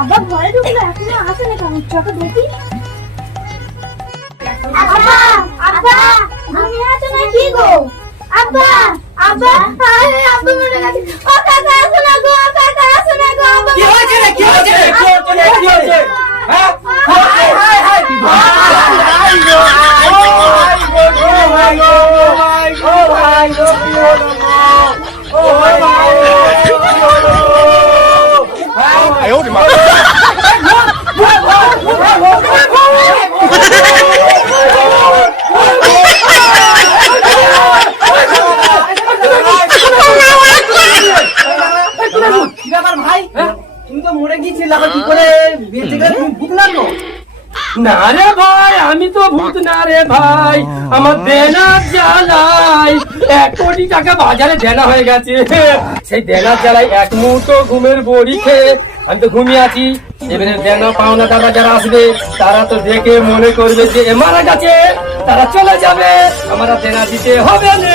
আব্বা ঘরে ঢুকলো এখনো আসে না কেন? চলো দেখি। আব্বা আব্বা ঘুমিয়ে আছো না কি গো? আব্বা আব্বা আরে আব্বা মরে গেছে। ও কাকা আসো না গো, কাকা আসো না গো। কি হয়েছে রে? কি হয়েছে? কি হয়েছে রে? কি হয়েছে? হ্যাঁ? হাই হাই হাই কি ভাই গো, ও ভাই গো, ও ভাই গো, কি হলো গো? ও ভাই গো, কি হলো গো? 哎呦我的妈！ ভাই তুমি তো মরে গিয়েছিল, কি করে বেঁচে গেলে? তুমি ভূত লাগলো? না রে ভাই, আমি তো ভূত না রে ভাই, আমার দেনার জ্বালাই 1 কোটি টাকা বাজারে দেনা হয়ে গেছে। সেই দেনার জ্বালাই এক মুহূর্ত ঘুমের বড়ি খেয়ে আমি তো ঘুমিয়ে আছি। এবারে দেনা পাওনা দাদা যারা আসবে তারা তো দেখে মনে করবে যে এ মারা গেছে, তারা চলে যাবে, আমার দেনা দিতে হবে না।